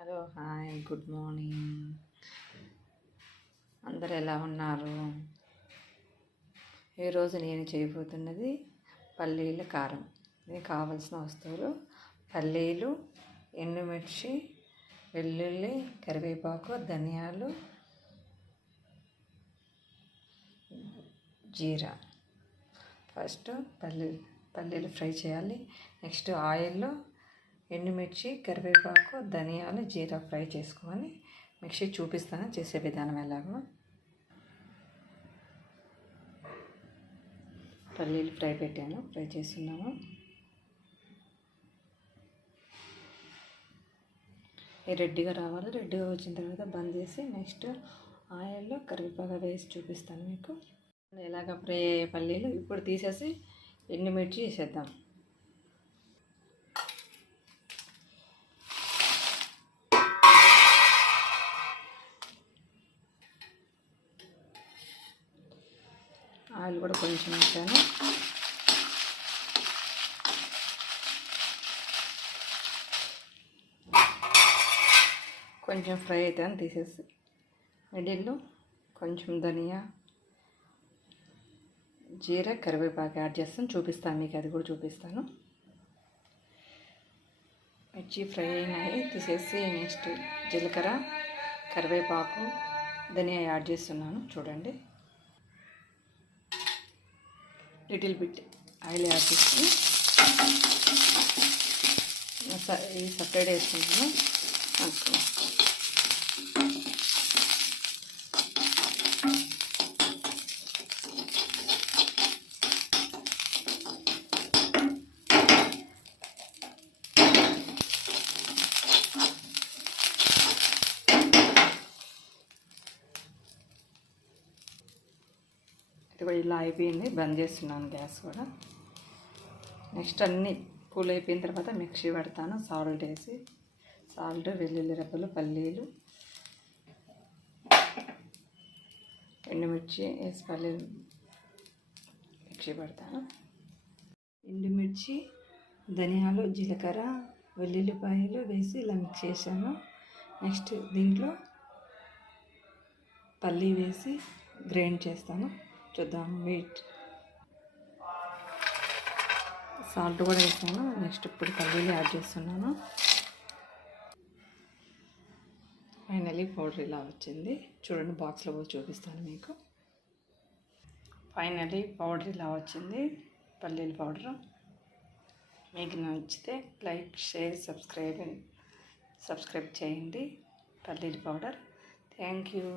Hello hi good morning. అందరు ఎలా ఉన్నారు? ఈరోజు నేను చేయబోతున్నది పల్లీల కారం. దీనికి కావలసిన వస్తువులు పల్లీలు, ఎండుమిర్చి, వెల్లుల్లి, కరివేపాకు, ధనియాలు, జీరా. ఫస్ట్ పల్లీలు ఫ్రై చేయాలి. నెక్స్ట్ ఆయిల్లో ఎండుమిర్చి, కరివేపాకు, ధనియాలు, జీరా ఫ్రై చేసుకొని మిక్సీ చూపిస్తాను చేసే విధానం ఎలాగో. పల్లీలు ఫ్రై చేస్తున్నాను. రెడ్డిగా రావాలి. రెడ్డిగా వచ్చిన తర్వాత బంద్ చేసి నెక్స్ట్ ఆయిల్లో కరివేపాకు వేసి చూపిస్తాను మీకు ఎలాగ ఫ్రై అయ్యే పల్లీలు. ఇప్పుడు తీసేసి ఎండుమిర్చి వేసేద్దాం. ఆయిల్ కూడా కొంచెం వేసాను. కొంచెం ఫ్రై అవుతాను తీసేసి మిడిల్లో కొంచెం ధనియా, జీరా, కరివేపాకు యాడ్ చేస్తాను. చూపిస్తాను మీకు, అది కూడా చూపిస్తాను. మిర్చి ఫ్రై అయినాయి తీసేసి నెక్స్ట్ జీలకర్ర, కరివేపాకు, ధనియా యాడ్ చేస్తున్నాను. చూడండి, లిటిల్ బిట్ ఆయిల్ యాడ్ చేసి ఈ సపరేట్ వేసుకుంటాను. ఇలా అయిపోయింది. బంద్ చేస్తున్నాను గ్యాస్ కూడా. నెక్స్ట్ అన్నీ కూల్ అయిపోయిన తర్వాత మిక్సీ పెడతాను. సాల్ట్ వేసి, సాల్ట్, వెల్లుల్లి రెబ్బలు, పల్లీలు, ఎండుమిర్చి వేసి పల్లీలు మిక్సీ పెడతాను. ఎండుమిర్చి, ధనియాలు, జీలకర్ర, వెల్లుల్లిపాయలు వేసి ఇలా మిక్స్ చేశాను. నెక్స్ట్ దీంట్లో పల్లీ వేసి గ్రైండ్ చేస్తాను. చూద్దాం. వెయిట్. సాల్ట్ కూడా వేసాను. నెక్స్ట్ ఇప్పుడు పల్లీలు యాడ్ చేస్తున్నాను. ఫైనలీ పౌడర్ ఇలా వచ్చింది. చూడండి, బాక్స్లో పోసి చూపిస్తాను మీకు. ఫైనలీ పౌడర్ ఇలా వచ్చింది, పల్లీల పౌడర్. మీకు నచ్చితే లైక్, షేర్, సబ్స్క్రైబ్ చేయండి. పల్లీల పౌడర్. Thank you.